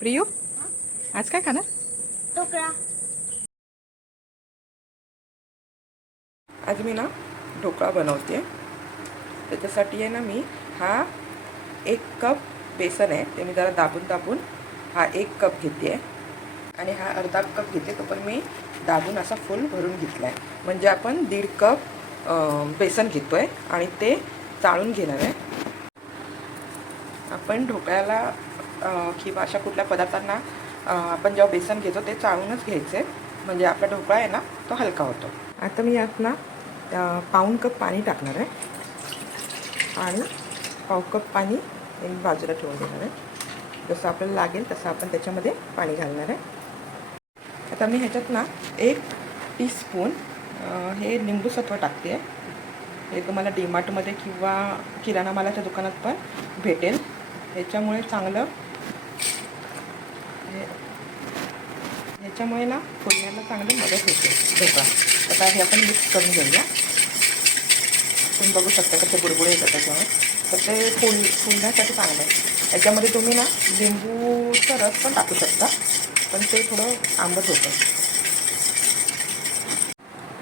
प्रियू आज काय खाणार? ढोकळा. आज मी ना ढोकळा बनवते. त्याच्यासाठी आहे ना मी हा एक कप बेसन आहे ते मी जरा दाबून दाबून हा एक कप घेते. आणि हा अर्धा कप घेते तो पण मी दाबून असा फुल भरून घेतला आहे म्हणजे आपण दीड कप बेसन घेतो आहे आणि ते चाळून घेणार आहे. आपण ढोकळ्याला किंवा अशा कुठल्या पदार्थांना आपण जेव्हा बेसन घेतो ते चाळूनच घ्यायचे. म्हणजे आपला ढोकळा आहे ना तो हलका होतो. आता मी यात ना पाऊण कप पाणी टाकणार आहे. आणि पाव कप पाणी एक बाजूला ठेवून देणार आहे. जसं आपल्याला लागेल तसं आपण त्याच्यामध्ये पाणी घालणार आहे. आता मी ह्याच्यात ना एक टीस्पून हे लिंबूसत्व टाकते टाकते. हे तुम्हाला डीमार्टमध्ये किंवा किराणा मालाच्या दुकानात पण भेटेल. ह्याच्यामुळे चांगलं ह्याच्यामुळे ना फोडण्याला चांगली मदत होते. ढोकळा आता हे आपण मिक्स करून घेऊया. तुम्ही बघू शकता कसे बुडबुडे येतात त्याच्यामुळे. तर ते फुल फुलण्यासाठी चांगलं आहे. याच्यामध्ये तुम्ही ना लिंबूचा रस पण टाकू शकता पण ते थोडं आंबट होतं.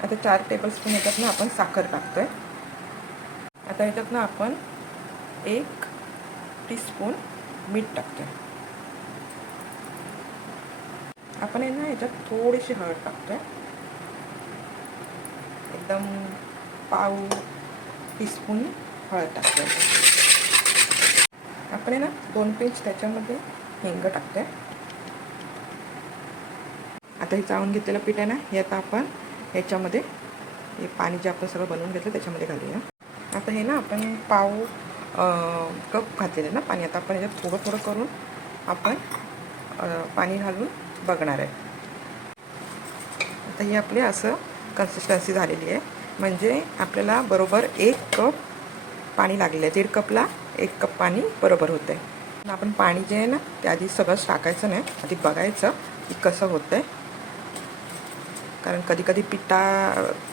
आता चार टेबलस्पून ह्याच्यात ना आपण साखर टाकतोय. आता ह्याच्यात ना आपण एक टीस्पून मीठ टाकतो आहे आपण आहे ना याच्यात थोडीशी हळद टाकतोय. एकदम पाव टीस्पून हळद टाकतोय. आपण आहे ना दोन पिंच त्याच्यामध्ये हिंग टाकतोय. आता हे चावून घेतलेलं पीठ आहे ना हे आता आपण ह्याच्यामध्ये हे पाणी जे आपण सगळं बनवून घेतलं त्याच्यामध्ये घालूया. आता हे ना आपण पाव कप घातलेलं ना पाणी आता आपण ह्याच्यात थोडं थोडं करून आपण पाणी घालून बघणार आहे. आता ही आपली असं कन्सिस्टन्सी झालेली आहे. म्हणजे आपल्याला बरोबर एक कप पाणी लागलेलं आहे. दीड कपला एक कप पाणी बरोबर होतं आहे आपण पाणी जे आहे ना ते आधी सगळंच टाकायचं नाही. आधी बघायचं की कसं होतं आहे कारण कधीकधी पिठा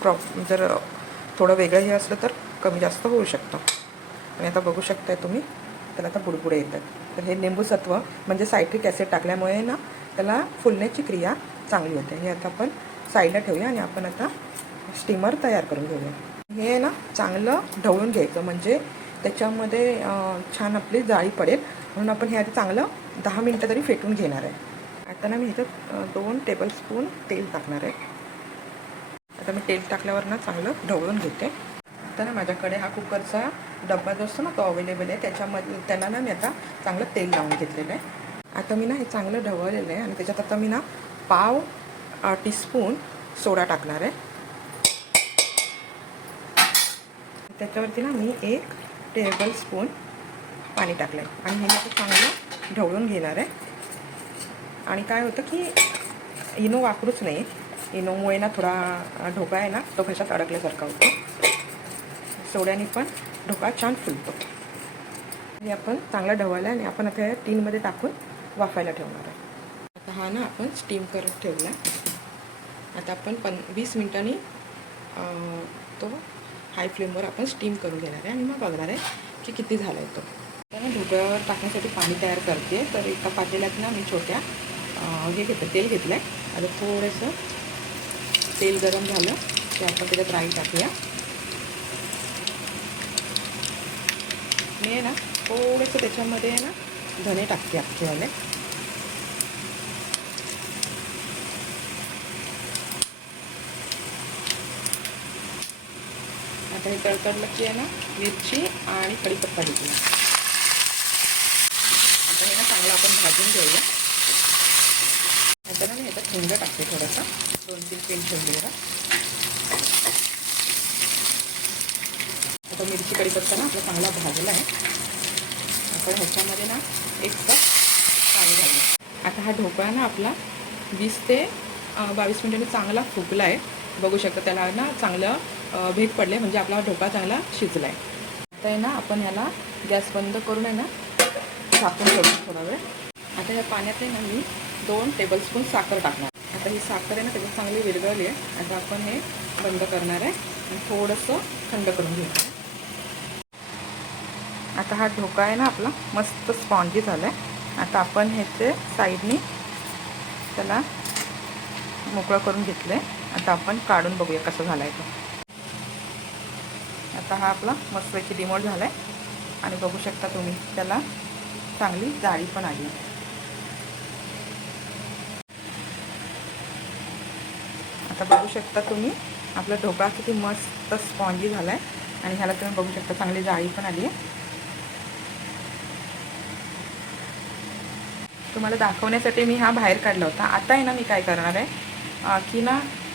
प्रॉप जर थोडं वेगळं हे असलं तर कमी जास्त होऊ शकतं. आणि आता बघू शकताय तुम्ही त्याला आता बुडबुडे येतात. तर हे लिंबू सत्व म्हणजे सायट्रिक ॲसिड टाकल्यामुळे ना त्याला फुलण्याची क्रिया चांगली होते. हे आता आपण साईडला ठेवूया आणि आपण आता स्टीमर तयार करून घेऊया. हे ना चांगलं ढवळून घ्यायचं. म्हणजे त्याच्यामध्ये छान आपली जाळी पडेल. म्हणून आपण हे आधी चांगलं दहा मिनटं तरी फेटून घेणार आहे. आता ना मी ह्याच्यात दोन टेबलस्पून तेल टाकणार आहे. आता मी तेल टाकल्यावर ना चांगलं ढवळून घेते. आता ना माझ्याकडे हा कुकरचा डब्बा जो असतो ना तो अवेलेबल आहे. त्याच्यामध्ये त्यांना ना मी आता चांगलं तेल लावून घेतलेलं आहे. आता मी ना हे चांगलं ढवळलेलं आहे आणि त्याच्यात आता मी ना पाव टीस्पून सोडा टाकणार आहे. त्याच्यावरती ना मी एक टेबल स्पून पाणी टाकलं आहे आणि हे मी चांगलं ढवळून घेणार आहे. आणि काय होतं की इनो वापरूच नाही इनोमुळे ना थोडा ढोकळा आहे ना तो घशात अडकल्यासारखा होतो. सोड्याने पण ढोका छान फुलतो. हे आपण चांगला ढवळला आणि आपण आता या टीनमध्ये टाकून वाफायला ठेवणार आहे. आता हा ना आपण स्टीम करत ठेवला. आता आपण पन वीस मिनटांनी तो हाय फ्लेमवर आपण स्टीम करून घेणार आहे आणि मग बघणार आहे की किती झाला आहे तो ना ढोकळ्यावर टाकण्यासाठी पाणी तयार करते. तर एका पातेल्यात ना मी छोट्या हे घेतलं तेल घेतलं आहे आता थोडंसं तेल गरम झालं ते आपण त्याच्यात राई टाकूया. मी आहे ना थोडंसं त्याच्यामध्ये आहे ना धने टाकते अख्खेवाले आता हे तडतडलं की आहे ना मिरची आणि कढीपत्ता घेतला. आता हे ना चांगलं आपण भाजून घेऊया. आता ना मी टाकते थोडासा दोन तीन पेन ठेवलेला. आता मिरची कढीपत्ता ना आपला चांगला भाजला आहे. आपण ह्याच्यामध्ये ना एक कप पाणी घालू आता हा ढोकळा ना आपला वीस ते बावीस मिनिटांनी चांगला फुगला आहे बघू शकता त्याला ना चांगलं अं, भेट पडले म्हणजे आपला ढोकळा चांगला शिजला आहे आता आहे ना आपण ह्याला गॅस बंद करून आहे ना झाकून ठेवू थोडा वेळ. आता ह्या पाण्यात आहे ना मी दोन टेबलस्पून साखर टाकणार. आता ही साखर आहे ना त्याच्यात चांगली विरघळली आहे आता आपण हे बंद करणार आहे आणि थोडंसं थंड करून घेणार आहे. आता हा ढोका आहे ना आपला. मस्त स्पॉन्जी झाला आहे आता आपण ह्याचे साईडनी त्याला मोकळं करून घेतलं आता आपण काढून बघूया कसं झालं आहे तो. आता हा आपला मस्तपैकी डिमोट झाला आहे आणि बघू शकता तुम्ही त्याला चांगली जाळी पण आली. आता बघू शकता तुम्ही आपला ढोकळा किती मस्त स्पॉन्जी झाला आहे आणि ह्याला तुम्ही बघू शकता चांगली जाळी पण आली आहे. तुम्हाला दाखवण्यासाठी मी हा बाहेर काढला होता. आता आहे ना मी काय करणार आहे? की ना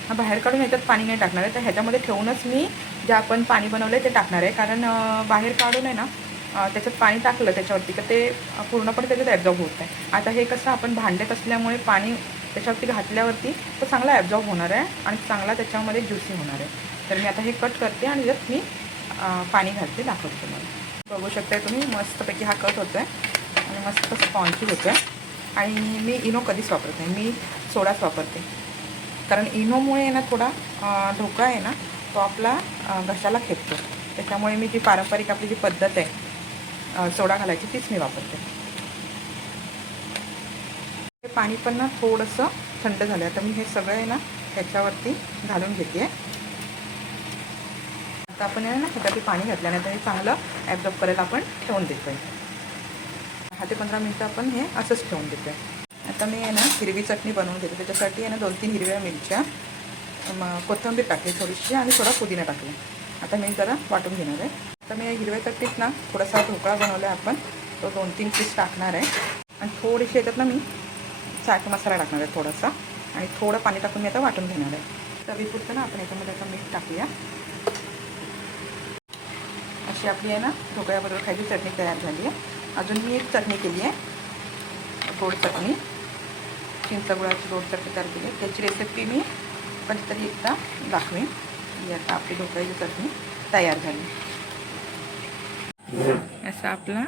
हा बाहेर काढून ह्याच्यात पाणी नाही टाकणार आहे. तर ह्याच्यामध्ये ठेवूनच मी जे आपण पाणी बनवलं आहे ते टाकणार आहे. कारण बाहेर काढून आहे ना त्याच्यात पाणी टाकलं त्याच्यावरती का ते पूर्णपणे त्याच्यात ॲब्झॉर्ब होत आहे आता हे कसं आपण भांड्यात असल्यामुळे पाणी त्याच्यावरती घातल्यावरती तो चांगला ॲब्झॉर्ब होणार आहे आणि चांगला त्याच्यामध्ये ज्युसी होणार आहे. तर मी आता हे कट करते आणि त्यात मी पाणी घालते दाखवते तुम्हाला. बघू शकताय तुम्ही मस्तपैकी हा कट होतो आहे आणि मस्त स्पॉन्जी होतो आहे आणि मी इनो कधीच वापरत नाही. मी सोडाच वापरते. कारण इनोमुळे ना थोडा धोका आहे ना तो आपला घशाला खेपतो त्याच्यामुळे मी जी पारंपरिक आपली जी पद्धत आहे सोडा घालायची तीच मी वापरते. हे पाणी पण ना थोडंसं थंड झालं आता मी हे सगळं आहे ना ह्याच्यावरती घालून घेते. आता आपण आहे ना ह्याच्यावरती पाणी घातल्यानंतर हे चांगलं ॲब्झॉर्ब करायला आपण ठेवून देतो आहे दहा ते पंधरा मिनटं आपण हे असंच ठेवून देतो आहे आता मी आहे ना हिरवी चटणी बनवून घेते. त्याच्यासाठी आहे ना दोन तीन हिरव्या मिरच्या मग कोथिंबीर टाकली थोडीशी आणि थोडा पुदिना टाकला. आता मी जरा वाटून घेणार आहे. आता मी हिरव्या चटणीत ना थोडासा ढोकळा बनवला आहे आपण. तो दोन तीन पीस टाकणार आहे. आणि थोडीशी याच्यात ना मी चाट मसाला टाकणार आहे थोडासा. आणि थोडं पाणी टाकून मी आता वाटून घेणार आहे. चवीपुरतं ना आपण याच्यामध्ये आता मीठ टाकूया. अशी आपली आहे ना ढोकळ्याबरोबर खायची चटणी तयार झाली आहे. अजून मी एक चटणी केली आहे. गोड चटणी. चिंचगुळाची गोड चटणी तयार केली आहे. त्याची रेसिपी मी कधीतरी एकदा दाखवेन. ही आता आपली ढोकळ्याची चटणी तयार झाली. असा आपला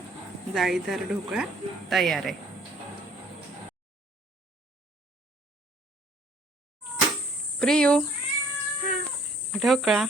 जाळीदार ढोकळा तयार आहे. प्रियू ढोकळा.